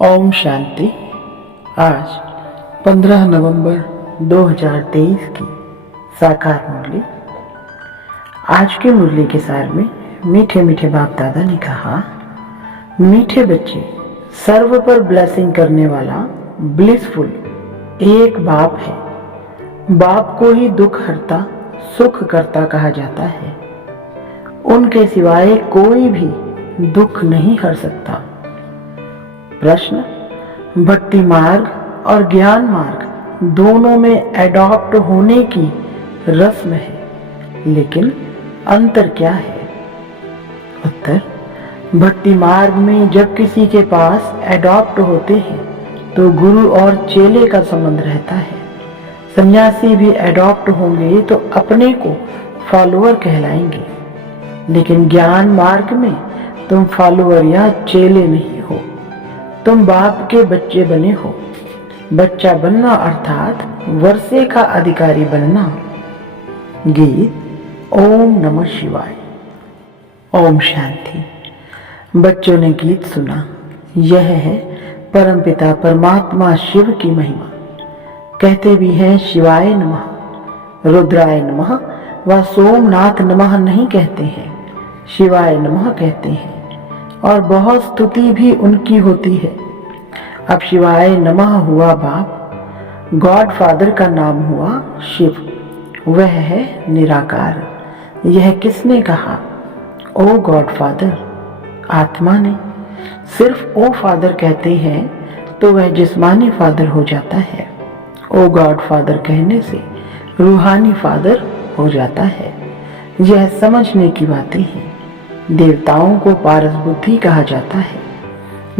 ओम शांति। आज 15 नवंबर 2023 की साकार मुरली। आज की मुरली के सार में मीठे मीठे बाप दादा ने कहा, मीठे बच्चे, सर्व पर ब्लेसिंग करने वाला ब्लिसफुल एक बाप है। बाप को ही दुख हरता सुख करता कहा जाता है। उनके सिवाय कोई भी दुख नहीं हर सकता। प्रश्न, भक्ति मार्ग और ज्ञान मार्ग दोनों में एडॉप्ट होने की रस्म है, लेकिन अंतर क्या है? उत्तर, भक्ति मार्ग में जब किसी के पास एडॉप्ट होते हैं तो गुरु और चेले का संबंध रहता है। सन्यासी भी एडॉप्ट होंगे तो अपने को फॉलोअर कहलाएंगे, लेकिन ज्ञान मार्ग में तुम फॉलोअर या चेले नहीं हो, तुम बाप के बच्चे बने हो। बच्चा बनना अर्थात वर्षे का अधिकारी बनना। गीत ओम नमः शिवाय। ओम शांति। बच्चों ने गीत सुना। यह है परमपिता परमात्मा शिव की महिमा। कहते भी हैं शिवाय नमः, रुद्राय नमः व सोमनाथ नमः नहीं कहते हैं, शिवाय नमः कहते हैं, और बहुत स्तुति भी उनकी होती है। अब शिवाय नमः हुआ बाप, गॉड फादर का नाम हुआ शिव, वह है निराकार। यह किसने कहा? ओ गॉड फादर, आत्मा ने। सिर्फ ओ फादर कहते हैं तो वह जिस्मानी फादर हो जाता है। ओ गॉड फादर कहने से रूहानी फादर हो जाता है। यह समझने की बातें हैं। देवताओं को पारस बुद्धि कहा जाता है।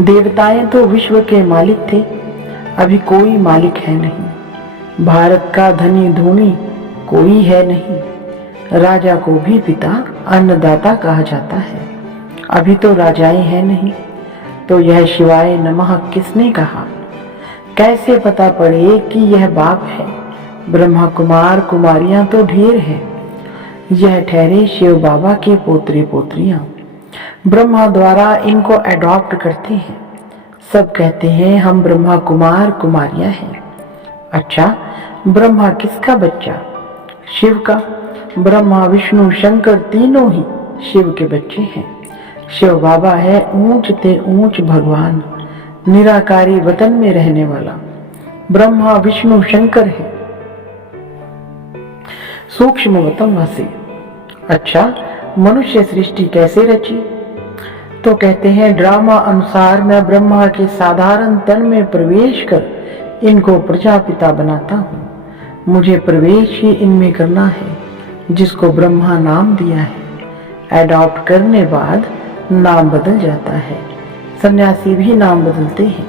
देवताएं तो विश्व के मालिक थे, अभी कोई मालिक है नहीं। भारत का धनी धोनी कोई है नहीं। राजा को भी पिता अन्नदाता कहा जाता है, अभी तो राजाएं हैं नहीं। तो यह शिवाय नमः किसने कहा? कैसे पता पड़े कि यह बाप है? ब्रह्मा कुमार कुमारियां तो ढेर हैं। यह ठहरे शिव बाबा के पोतरे पोतरियां। ब्रह्मा द्वारा इनको एडॉप्ट करते हैं। सब कहते हैं हम ब्रह्मा कुमार कुमारियां हैं। अच्छा, ब्रह्मा किसका बच्चा? शिव का। ब्रह्मा विष्णु शंकर तीनों ही शिव के बच्चे हैं। शिव बाबा है ऊंच ते ऊंच भगवान, निराकारी वतन में रहने वाला। ब्रह्मा विष्णु शंकर है सूक्ष्म वतनवासी। अच्छा, मनुष्य सृष्टि कैसे रची? तो कहते हैं ड्रामा अनुसार मैं ब्रह्मा के साधारण तन में प्रवेश कर इनको प्रजापिता बनाता हूँ। मुझे प्रवेश ही इनमें करना है, जिसको ब्रह्मा नाम दिया है। एडॉप्ट करने बाद नाम बदल जाता है। सन्यासी भी नाम बदलते हैं।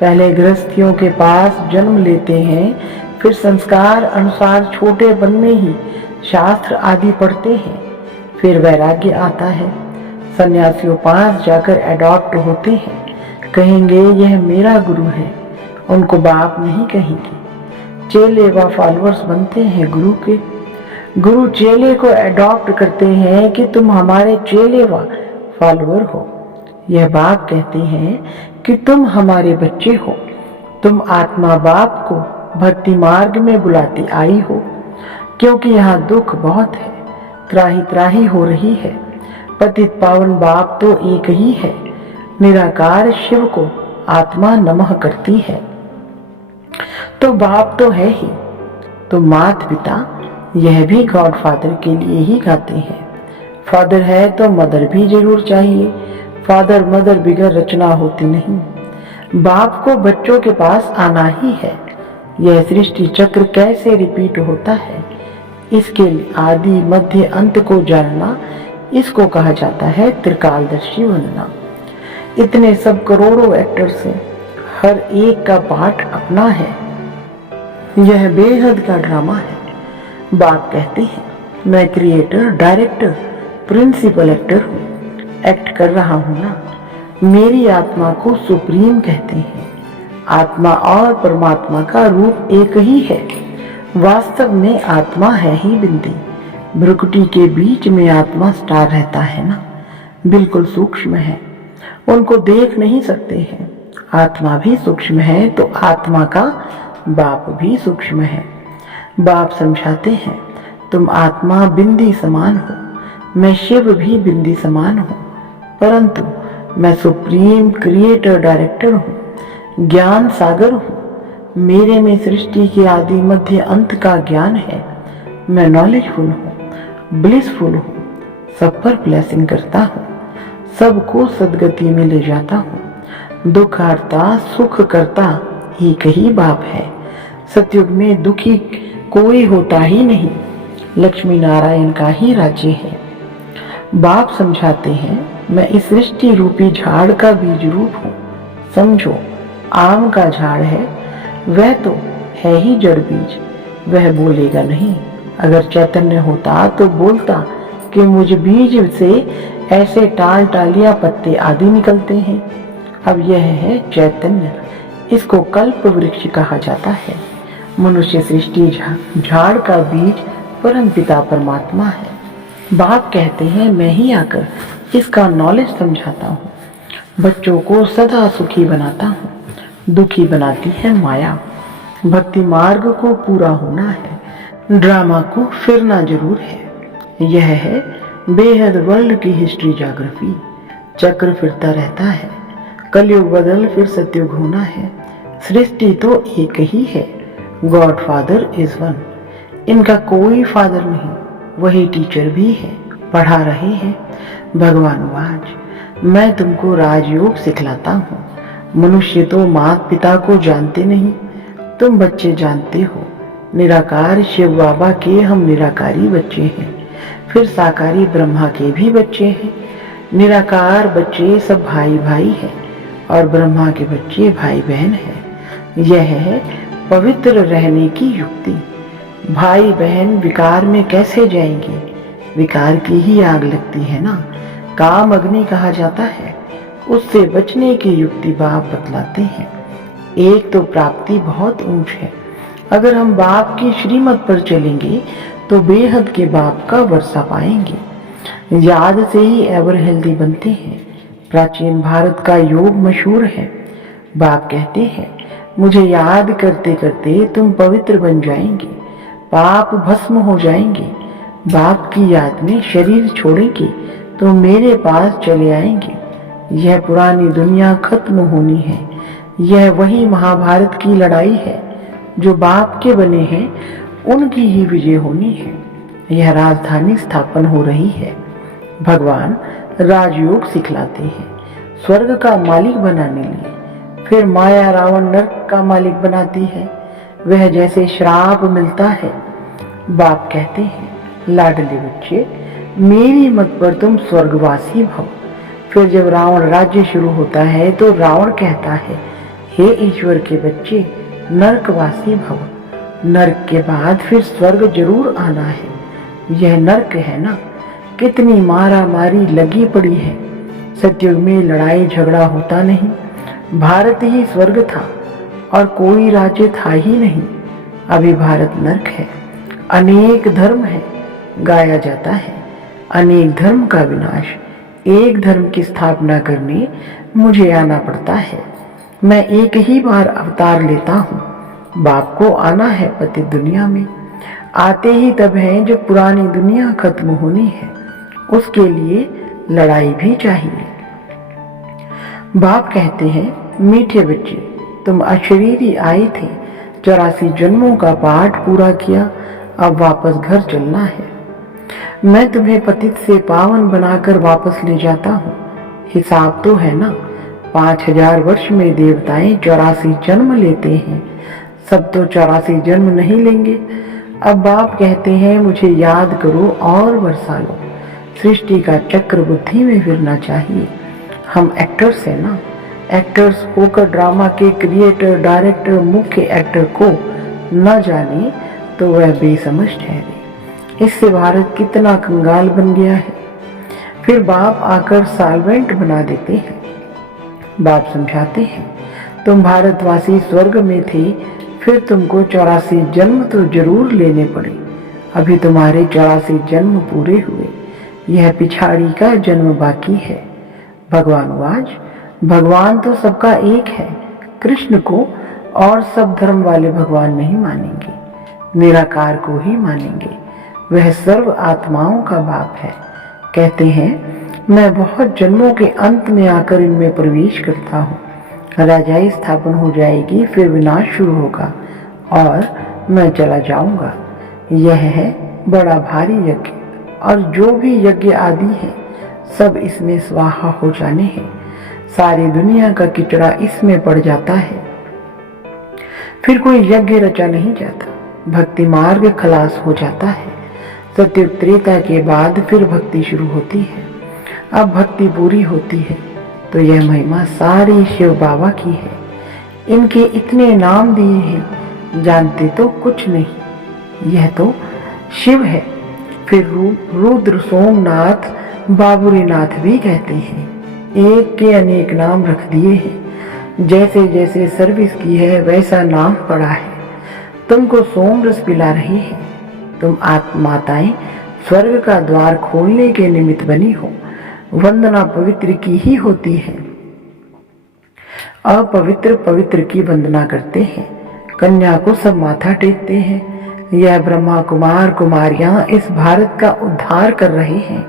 पहले गृहस्थियों के पास जन्म लेते हैं, फिर संस्कार अनुसार छोटेपन में ही शास्त्र आदि पढ़ते हैं, फिर वैराग्य आता है। सन्यासियों पास जाकर एडॉप्ट होते हैं, कहेंगे यह मेरा गुरु है, उनको बाप नहीं कहेंगे। चेले व फॉलोअर्स बनते हैं गुरु के। गुरु चेले को एडॉप्ट करते हैं कि तुम हमारे चेले व फॉलोअर हो। यह बाप कहते हैं कि तुम हमारे बच्चे हो। तुम आत्मा बाप को भक्ति मार्ग में बुलाती आई हो, क्योंकि यहाँ दुख बहुत है, त्राही त्राही हो रही है। पतित पावन बाप तो एक ही है। निराकार शिव को आत्मा नमः करती है, तो बाप तो है ही। तो माता पिता यह भी गॉड फादर के लिए ही गाते हैं। फादर है तो मदर भी जरूर चाहिए। फादर मदर बिगर रचना होती नहीं। बाप को बच्चों के पास आना ही है। यह सृष्टि चक्र कैसे रिपीट होता है, इसके आदि मध्य अंत को जानना, इसको कहा जाता है त्रिकालदर्शी बनना। इतने सब करोड़ों एक्टर से हर एक का पार्ट अपना है। यह बेहद का ड्रामा है। बाप कहते हैं मैं क्रिएटर डायरेक्टर प्रिंसिपल एक्टर हूँ, एक्ट कर रहा हूँ ना। मेरी आत्मा को सुप्रीम कहते हैं। आत्मा और परमात्मा का रूप एक ही है। वास्तव में आत्मा है ही बिंदी। भ्रुकुटी के बीच में आत्मा स्टार रहता है ना, बिल्कुल सूक्ष्म है। उनको देख नहीं सकते हैं। आत्मा भी सूक्ष्म है तो आत्मा का बाप भी सूक्ष्म है। बाप समझाते हैं, तुम आत्मा बिंदी समान हो, मैं शिव भी बिंदी समान हूँ, परंतु मैं सुप्रीम क्रिएटर डायरेक्टर हूँ, ज्ञान सागर हूँ। मेरे में सृष्टि के आदि मध्य अंत का ज्ञान है। मैं नॉलेजफुल हूँ, ब्लिसफुल हूँ, सब पर ब्लेसिंग करता हूँ, सबको सदगति में ले जाता हूँ। दुख हरता सुख करता एक ही बाप है। सतयुग में दुखी कोई होता ही नहीं, लक्ष्मी नारायण का ही राज्य है। बाप समझाते हैं, मैं इस सृष्टि रूपी झाड़ का बीज रूप हूँ। समझो, आम का झाड़ है, वह तो है ही जड़ बीज, वह बोलेगा नहीं। अगर चैतन्य होता तो बोलता कि मुझ बीज से ऐसे टाल टालियां पत्ते आदि निकलते हैं। अब यह है चैतन्य, इसको कल्प वृक्ष कहा जाता है। मनुष्य सृष्टि झाड़ का बीज परम पिता परमात्मा है। बाप कहते हैं, मैं ही आकर इसका नॉलेज समझाता हूँ। बच्चों को सदा सुखी बनाता हूँ, दुखी बनाती है माया। भक्ति मार्ग को पूरा होना है, ड्रामा को फिरना जरूर है। यह है बेहद वर्ल्ड की हिस्ट्री ज्योग्राफी। चक्र फिरता रहता है, कलयुग बदल फिर सतयुग होना है। सृष्टि तो एक ही है, गॉड फादर इज वन। इनका कोई फादर नहीं, वही टीचर भी है, पढ़ा रहे हैं। भगवान वाज, मैं तुमको राजयोग सिखलाता हूँ। मनुष्य तो माता पिता को जानते नहीं, तुम बच्चे जानते हो। निराकार शिव बाबा के हम निराकारी बच्चे हैं, फिर साकारी ब्रह्मा के भी बच्चे हैं। निराकार बच्चे सब भाई भाई हैं और ब्रह्मा के बच्चे भाई बहन हैं। यह है पवित्र रहने की युक्ति। भाई बहन विकार में कैसे जाएंगे? विकार की ही आग लगती है ना, काम अग्नि कहा जाता है। उससे बचने की युक्ति बाप बतलाते हैं। एक तो प्राप्ति बहुत ऊंच है, अगर हम बाप की श्रीमत पर चलेंगे तो बेहद के बाप का वर्षा पाएंगे। याद से ही एवर हेल्दी बनते हैं। प्राचीन भारत का योग मशहूर है। बाप कहते हैं, मुझे याद करते करते तुम पवित्र बन जाएंगे, पाप भस्म हो जाएंगे। बाप की याद में शरीर छोड़ेंगे तो मेरे पास चले आएंगे। यह पुरानी दुनिया खत्म होनी है। यह वही महाभारत की लड़ाई है। जो बाप के बने हैं उनकी ही विजय होनी है। यह राजधानी स्थापन हो रही है। भगवान राजयोग सिखलाते हैं स्वर्ग का मालिक बनाने लिए। फिर माया रावण नरक का मालिक बनाती है। वह जैसे श्राप मिलता है। बाप कहते हैं, लाडले बच्चे, मेरी मत पर तुम स्वर्गवासी भव। फिर जब रावण राज्य शुरू होता है तो रावण कहता है, हे ईश्वर के बच्चे, नरकवासी भव। नरक के बाद फिर स्वर्ग जरूर आना है। यह नरक है ना, कितनी मारा मारी लगी पड़ी है। सतयुग में लड़ाई झगड़ा होता नहीं। भारत ही स्वर्ग था और कोई राज्य था ही नहीं। अभी भारत नरक है। अनेक धर्म है, गाया जाता है, अनेक धर्म का विनाश। एक धर्म की स्थापना करने मुझे आना पड़ता है। मैं एक ही बार अवतार लेता हूँ। बाप को आना है पति दुनिया में। आते ही तब है जब पुरानी दुनिया खत्म होनी है। उसके लिए लड़ाई भी चाहिए। बाप कहते हैं, मीठे बच्चे, तुम अशरीरी आए थे, 84 जन्मों का पाठ पूरा किया, अब वापस घर चलना है। मैं तुम्हें पतित से पावन बनाकर वापस ले जाता हूँ। हिसाब तो है ना, 5000 वर्ष में देवताएं 84 जन्म लेते हैं। सब तो 84 जन्म नहीं लेंगे। अब बाप कहते हैं, मुझे याद करो और वर्षा लो। सृष्टि का चक्र बुद्धि में फिरना चाहिए। हम एक्टर्स हैं ना, एक्टर्स होकर ड्रामा के क्रिएटर डायरेक्टर मुख्य एक्टर को न जाने तो वह बेसमझ ठहरे। इससे भारत कितना कंगाल बन गया है। फिर बाप आकर साल्वेंट बना देते हैं। बाप समझाते हैं, तुम भारतवासी स्वर्ग में थे, फिर तुमको 84 जन्म तो जरूर लेने पड़े। अभी तुम्हारे 84 जन्म पूरे हुए, यह पिछाड़ी का जन्म बाकी है। भगवान वाज, भगवान तो सबका एक है, कृष्ण को और सब धर्म वाले भगवान नहीं मानेंगे, निराकार को ही मानेंगे। वह सर्व आत्माओं का बाप है। कहते हैं मैं बहुत जन्मों के अंत में आकर इनमें प्रवेश करता हूँ। राजाई स्थापन हो जाएगी, फिर विनाश शुरू होगा और मैं चला जाऊंगा। यह है बड़ा भारी यज्ञ, और जो भी यज्ञ आदि है सब इसमें स्वाहा हो जाने हैं। सारी दुनिया का किचड़ा इसमें पड़ जाता है, फिर कोई यज्ञ रचा नहीं जाता। भक्ति मार्ग खलास हो जाता है। सत्युग त्रेता के बाद फिर भक्ति शुरू होती है। अब भक्ति पूरी होती है तो यह महिमा सारी शिव बाबा की है। इनके इतने नाम दिए हैं, जानते तो कुछ नहीं। यह तो शिव है। फिर रुद्र, सोमनाथ, बाबुरीनाथ भी कहते हैं। एक के अनेक नाम रख दिए हैं। जैसे जैसे सर्विस की है वैसा नाम पड़ा है। तुमको सोम रस पिला रही है। तुम माताएं स्वर्ग का द्वार खोलने के निमित्त बनी हो। वंदना पवित्र की ही होती है। अपवित्र पवित्र की वंदना करते हैं। कन्या को सब माथा टेकते हैं। यह ब्रह्मा कुमार कुमारियां इस भारत का उद्धार कर रहे हैं।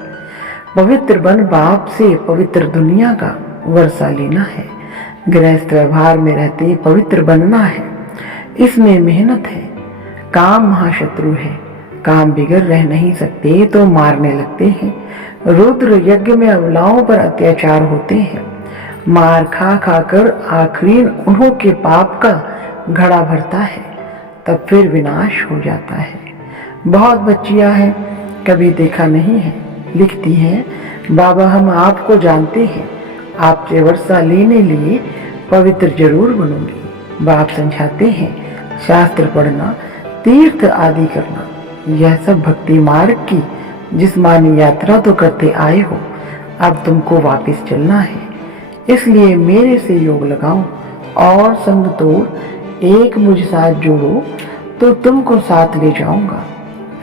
पवित्र बन बाप से पवित्र दुनिया का वर्षा लेना है। गृहस्थ व्यवहार में रहते पवित्र बनना है। इसमें मेहनत है। काम महाशत्रु है। काम बिगड़ रह नहीं सकते तो मारने लगते हैं। रुद्र यज्ञ में अबलाओं पर अत्याचार होते हैं। मार खा खाकर आखिरी उन्हों के पाप का घड़ा भरता है, तब फिर विनाश हो जाता है। बहुत बच्चियां हैं, कभी देखा नहीं है, लिखती हैं बाबा हम आपको जानते हैं, आपसे वर्षा लेने लिए पवित्र जरूर बनूंगी। बाप समझाते हैं शास्त्र पढ़ना, तीर्थ आदि करना, यह सब भक्ति मार्ग की जिस्मानी यात्रा तो करते आए हो। अब तुमको वापस चलना है, इसलिए मेरे से योग लगाओ और संग तोड़ एक मुझ साथ जोड़ो तो तुमको साथ ले जाऊंगा,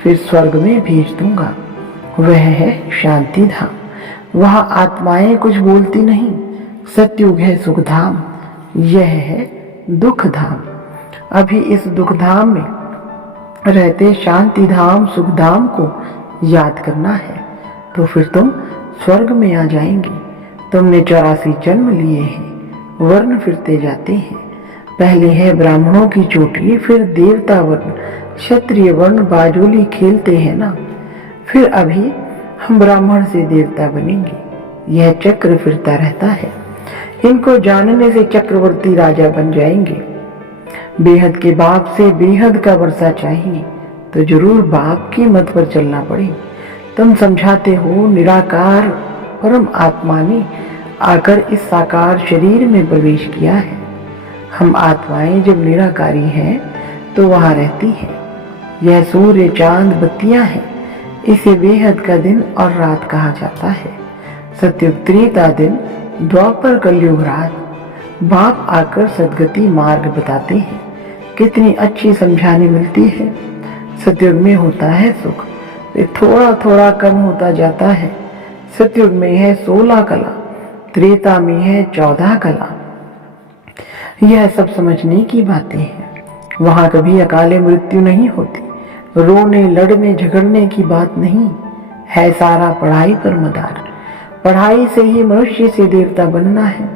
फिर स्वर्ग में भेज दूंगा। वह है शांति धाम। वहां आत्माएं कुछ बोलती नहीं। सतयुग है सुख धाम, यह है दुख धाम। अभी इस दुख धाम में रहते शांति धाम सुख धाम को याद करना है, तो फिर तुम स्वर्ग में आ जाएंगे। तुमने 84 जन्म लिए हैं, वर्ण फिरते जाते हैं। पहले है ब्राह्मणों की चोटी, फिर देवता वर्ण, क्षत्रिय वर्ण बाजोली खेलते हैं ना। फिर अभी हम ब्राह्मण से देवता बनेंगे। यह चक्र फिरता रहता है। इनको जानने से चक्रवर्ती राजा बन जाएंगे। बेहद के बाप से बेहद का वर्षा चाहिए तो जरूर बाप की मत पर चलना पड़े। तुम समझाते हो निराकार परम आत्मा ने आकर इस साकार शरीर में प्रवेश किया है। हम आत्माएं जब निराकारी हैं तो वहां रहती हैं। यह सूर्य चांद बत्तियां हैं। इसे बेहद का दिन और रात कहा जाता है। सतयुग त्रेता दिन, द्वापर कलयुग रात। बाप आकर सदगति मार्ग बताते हैं। कितनी अच्छी समझाने मिलती है। सतयुग में होता है सुख, फिर थोड़ा थोड़ा कम होता जाता है। सतयुग में है 16 कला, त्रेता में है 14 कला। यह सब समझने की बातें हैं। वहां कभी अकाले मृत्यु नहीं होती। रोने लड़ने झगड़ने की बात नहीं है। सारा पढ़ाई पर मदार। पढ़ाई से ही मनुष्य से देवता बनना है।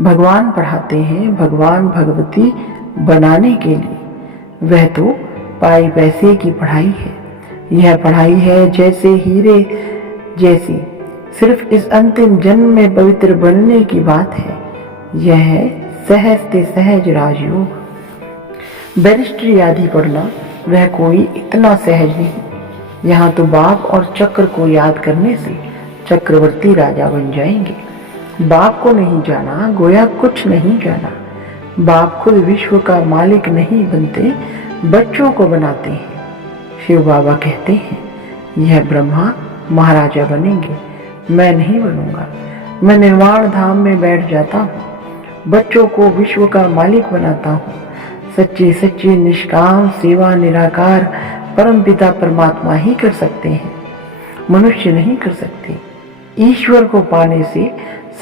भगवान पढ़ाते हैं भगवान भगवती बनाने के लिए। वह तो पाई पैसे की पढ़ाई है। यह पढ़ाई है जैसे हीरे जैसी, सिर्फ इस अंतिम जन्म में पवित्र बनने की बात है। यह है सहज ते सहज राजयोग। बैरिस्ट्री आदि पढ़ना वह कोई इतना सहज नहीं। यहाँ तो बाप और चक्र को याद करने से चक्रवर्ती राजा बन जाएंगे। बाप को नहीं जाना गोया कुछ नहीं जाना। बाप खुद विश्व का मालिक नहीं बनते, बच्चों को बनाते हैं। शिव बाबा कहते हैं यह ब्रह्मा महाराजा बनेंगे, मैं नहीं बनूंगा। मैं निर्वाण धाम में बैठ जाता हूँ, बच्चों को विश्व का मालिक बनाता हूँ। सच्ची सच्ची निष्काम सेवा निराकार परमपिता परमात्मा ही कर सकते हैं, मनुष्य नहीं कर सकते। ईश्वर को पाने से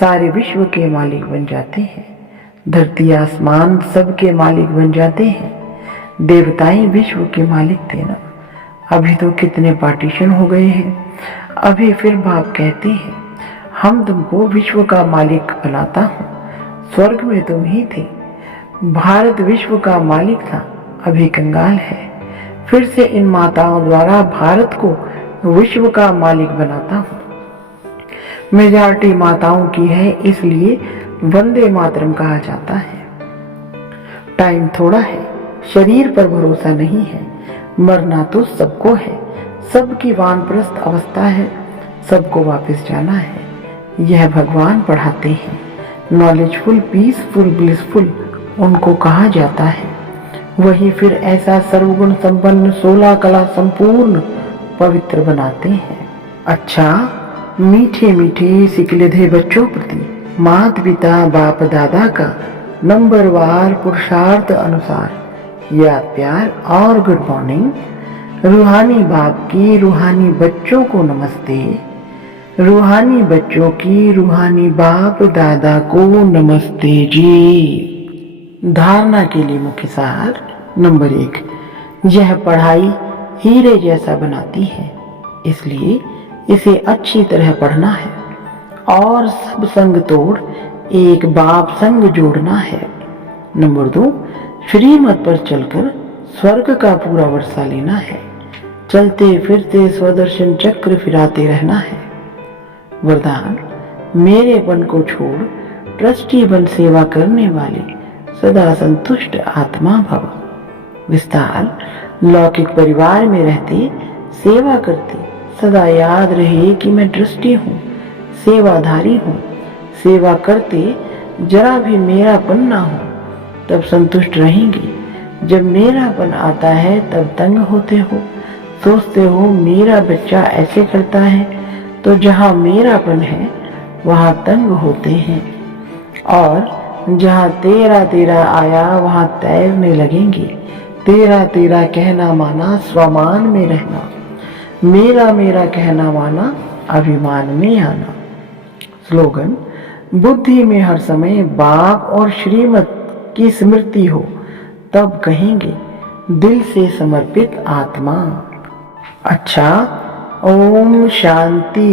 सारे विश्व के मालिक बन जाते हैं। धरती आसमान सबके मालिक बन जाते हैं। देवताएं विश्व के मालिक थे ना। अभी तो कितने पार्टीशन हो गए हैं। अभी फिर बाप कहते हैं हम तुमको विश्व का मालिक बनाता हूँ। स्वर्ग में तुम ही थे। भारत विश्व का मालिक था, अभी कंगाल है। फिर से इन माताओं द्वारा भारत को विश्व का मालिक बनाता हूँ। मेजॉरिटी माताओं की है, इसलिए वंदे मातरम कहा जाता है। टाइम थोड़ा है, शरीर पर भरोसा नहीं है। मरना तो सबको है, सबकी वानप्रस्थ अवस्था है, सबको वापस जाना है। यह भगवान पढ़ाते हैं। नॉलेजफुल, पीसफुल, ब्लिसफुल उनको कहा जाता है। वही फिर ऐसा सर्वगुण संपन्न 16 कला संपूर्ण पवित्र बनाते हैं। अच्छा, मीठे मीठे सिकलधे बच्चों प्रति माता पिता बाप दादा का नंबरवार पुरुषार्थ अनुसार याद प्यार और गुड मॉर्निंग। रूहानी बाप की रूहानी बच्चों को नमस्ते। रूहानी बच्चों की रूहानी बाप दादा को नमस्ते जी। धारणा के लिए मुख्य सार नंबर 1, यह पढ़ाई हीरे जैसा बनाती है, इसलिए इसे अच्छी तरह पढ़ना है और सब संग तोड़ एक बाप संग जोड़ना है। नंबर 2, श्रीमत पर चलकर स्वर्ग का पूरा वर्षा लेना है। चलते फिरते स्वदर्शन चक्र फिराते रहना है। वरदान, मेरेपन को छोड़ ट्रस्टी बन सेवा करने वाले सदा संतुष्ट आत्मा भव। विस्तार, लौकिक परिवार में रहते सेवा करते सदा याद रहे कि मैं ट्रस्टी हूँ, सेवाधारी हूँ। सेवा करते जरा भी मेरापन ना हो, तब संतुष्ट रहेंगे। जब मेरापन आता है तब तंग होते हो, सोचते हो मेरा बच्चा ऐसे करता है, तो जहाँ मेरापन है वहाँ तंग होते हैं। और जहाँ तेरा तेरा आया वहाँ तैरने लगेंगे। तेरा तेरा कहना माना स्वमान में रहना, मेरा मेरा कहना माना अभिमान में आना। स्लोगन, बुद्धि में हर समय बाप और श्रीमत की स्मृति हो, तब कहेंगे दिल से समर्पित आत्मा। अच्छा, ओम शांति।